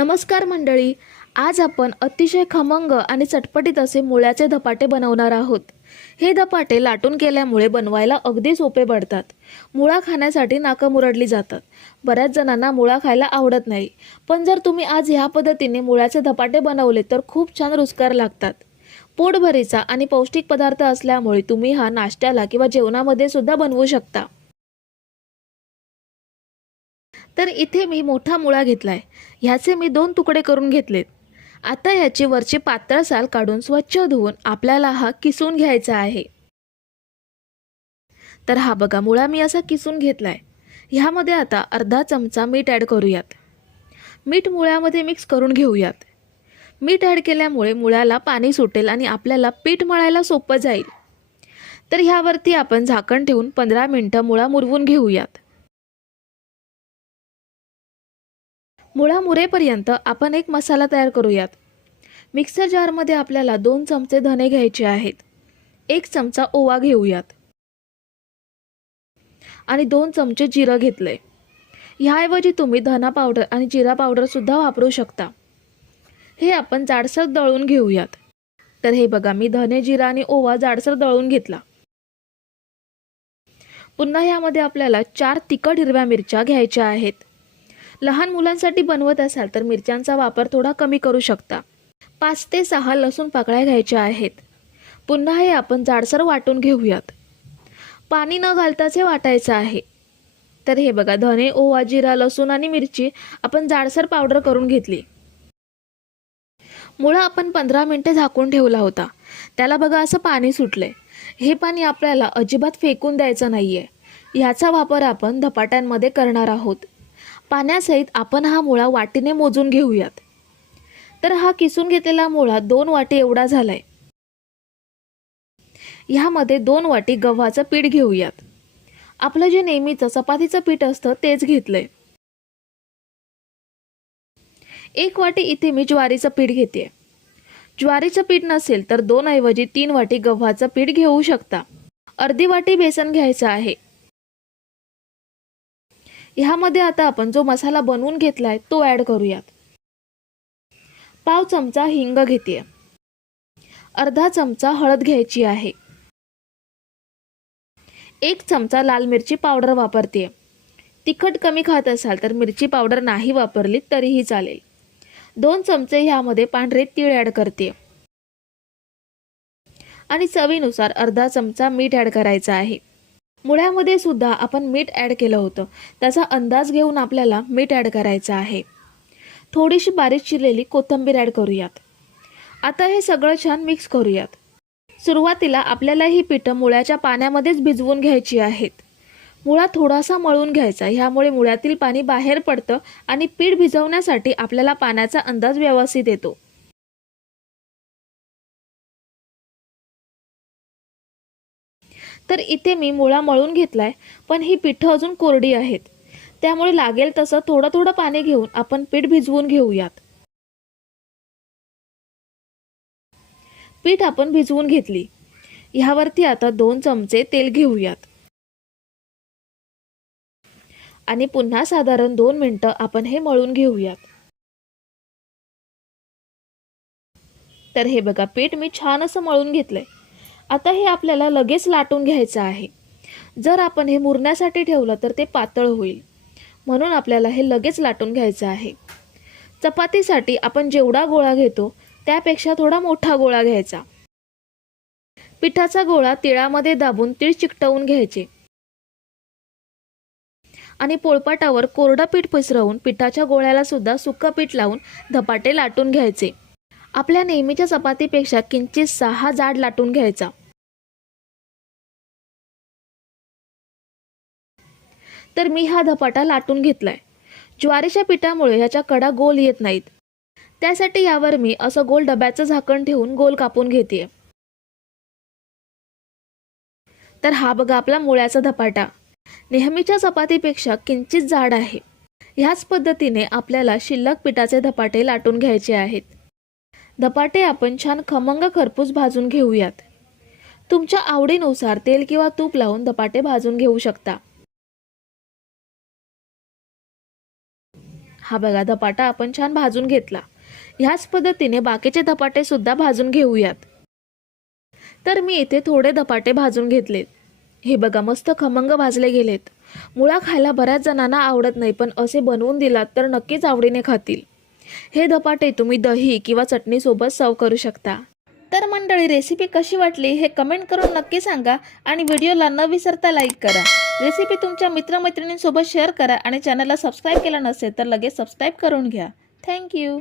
नमस्कार मंडळी. आज आपण अतिशय खमंग आणि चटपटीत असे मुळ्याचे धपाटे बनवणार आहोत. हे धपाटे लाटून केल्यामुळे बनवायला अगदी सोपे पडतात. मुळा खाण्यासाठी नाकं मुरडली जातात. बऱ्याच जणांना मुळा खायला आवडत नाही. पण जर तुम्ही आज ह्या पद्धतीने मुळ्याचे धपाटे बनवले तर खूप छान रुचकार लागतात. पोटभरीचा आणि पौष्टिक पदार्थ असल्यामुळे तुम्ही हा नाश्त्याला किंवा जेवणामध्ये सुद्धा बनवू शकता. तर इथे मी मोठा मुळा घेतला आहे ह्याचे मी दोन तुकडे करून घेतलेत. आता ह्याची वरची पातळ साल काढून स्वच्छ धुवून आपल्याला हा किसून घ्यायचा आहे. तर हा बघा मुळा मी असा किसून घेतला आहे ह्यामध्ये आता अर्धा चमचा मीठ ॲड करूयात. मीठ मुळ्यामध्ये मिक्स करून घेऊयात. मीठ ॲड केल्यामुळे मुळ्याला पाणी सुटेल आणि आपल्याला पीठ मळायला सोपं जाईल. तर ह्यावरती आपण झाकण ठेवून पंधरा मिनटं मुळा मुरवून घेऊयात. मुळा मुरेपर्यंत आपण एक मसाला तयार करूयात. मिक्सर जारमध्ये आपल्याला दोन चमचे धने घ्यायचे आहेत. एक चमचा ओवा घेऊयात. आणि दोन चमचे जिरं घेतले ह्याऐवजी तुम्ही धना पावडर आणि जिरा पावडरसुद्धा वापरू शकता. हे आपण जाडसर दळून घेऊयात. तर हे बघा मी धने जिरा आणि ओवा जाडसर दळून घेतला. पुन्हा यामध्ये आपल्याला चार तिखट हिरव्या मिरच्या घ्यायच्या आहेत. लहान मुलांसाठी बनवत असाल तर मिरच्यांचा वापर थोडा कमी करू शकता. पाच ते सहा लसूण पाकळ्या घ्यायच्या आहेत. पुन्हा हे आपण जाडसर वाटून घेऊयात. पाणी न घालताच हे वाटायचं आहे. तर हे बघा धने ओवा जिरा लसूण आणि मिरची आपण जाडसर पावडर करून घेतली. मुळं आपण पंधरा मिनटे झाकून ठेवला होता. त्याला बघा असं पाणी सुटलंय. हे पाणी आपल्याला अजिबात फेकून द्यायचं नाहीये. ह्याचा वापर आपण धपाट्यांमध्ये करणार आहोत. पाण्यासहित आपण हा मुळा वाटीने मोजून घेऊयात. तर हा किसून घेतलेला मुळा दोन वाटी एवढा झालाय. ह्यामध्ये दोन वाटी गव्हाचं पीठ घेऊयात. आपलं जे नेहमीचं चपातीचं पीठ असतं तेच घेतलंय. एक वाटी इथे मी ज्वारीचं पीठ घेते ज्वारीचं पीठ नसेल तर दोन ऐवजी तीन वाटी गव्हाचं पीठ घेऊ शकता. अर्धी वाटी बेसन घ्यायचं आहे. ह्यामध्ये आता आपण जो मसाला बनवून घेतला आहे तो ऍड करूयात. पाव चमचा हिंग घेते अर्धा चमचा हळद घ्यायची आहे. एक चमचा लाल मिरची पावडर वापरते तिखट कमी खात असाल तर मिरची पावडर नाही वापरली तरीही चालेल. दोन चमचे ह्यामध्ये पांढरे तीळ ॲड करते आणि चवीनुसार अर्धा चमचा मीठ ॲड करायचा आहे. मुळ्यामध्ये सुद्धा आपण मीठ ॲड केलं होतं. त्याचा अंदाज घेऊन आपल्याला मीठ ॲड करायचं आहे. थोडीशी बारीक चिरलेली कोथिंबीर ॲड करूयात. आता हे सगळं छान मिक्स करूयात. सुरुवातीला आपल्याला ही पिठं मुळ्याच्या पाण्यामध्येच भिजवून घ्यायची आहेत. मुळा थोडासा मळून घ्यायचा ह्यामुळे मुळ्यातील पाणी बाहेर पडतं आणि पीठ भिजवण्यासाठी आपल्याला पाण्याचा अंदाज व्यवस्थित येतो. तर इथे मी मुळा मळून घेतलाय पण ही पिठं अजून कोरडी आहेत. त्यामुळे लागेल तसं थोडं थोडं पाणी घेऊन आपण पीठ भिजवून घेऊयात. पीठ आपण भिजवून घेतली. ह्यावरती आता दोन चमचे तेल घेऊयात. आणि पुन्हा साधारण दोन मिनटं आपण हे मळून घेऊयात. तर हे बघा पीठ मी छान असं मळून घेतलंय. आता हे आपल्याला लगेच लाटून घ्यायचं आहे. जर आपण हे मुरण्यासाठी ठेवलं तर ते पातळ होईल. म्हणून आपल्याला हे लगेच लाटून घ्यायचं आहे. चपातीसाठी आपण जेवढा गोळा घेतो त्यापेक्षा थोडा मोठा गोळा घ्यायचा. पिठाचा गोळा तिळामध्ये दाबून तीळ चिकटवून घ्यायचे. आणि पोळपाटावर कोरडं पीठ पसरवून पिठाच्या गोळ्याला सुद्धा सुक्कं पीठ लावून धपाटे लाटून घ्यायचे. आपल्या नेहमीच्या चपातीपेक्षा किंचित सहा जाड लाटून घ्यायचा. तर मी हा धपाटा लाटून घेतलाय. ज्वारीच्या पिठामुळे ह्याच्या कडा गोल येत नाहीत. त्यासाठी यावर मी असं गोल डब्याचं झाकण ठेवून गोल कापून घेते तर हा बघा आपला मुळ्याचा धपाटा. नेहमीच्या चपातीपेक्षा किंचित जाड आहे. ह्याच पद्धतीने आपल्याला शिल्लक पिठाचे धपाटे लाटून घ्यायचे आहेत. धपाटे आपण छान खमंग खरपूस भाजून घेऊयात. तुमच्या आवडीनुसार तेल किंवा तूप लावून धपाटे भाजून घेऊ शकता. हा बघा धपाटा आपण छान भाजून घेतला. ह्याच पद्धतीने बाकीचे धपाटे सुद्धा भाजून घेऊयात. तर मी इथे थोडे धपाटे भाजून घेतलेत. हे बघा मस्त खमंग भाजले गेलेत. मुळा खायला बऱ्याच जणांना आवडत नाही पण असे बनवून दिलात तर नक्कीच आवडीने खातील. हे धपाटे तुम्ही दही किंवा चटणीसोबत सर्व करू शकता. तर मंडळी रेसिपी कशी वाटली हे कमेंट करून नक्की सांगा आणि व्हिडिओला न विसरता लाईक करा. रेसिपी तुमच्या मित्रमैत्रिणींसोबत शेअर करा आणि चॅनलला सबस्क्राईब केला नसेल तर लगेच सबस्क्राईब करून घ्या. थँक्यू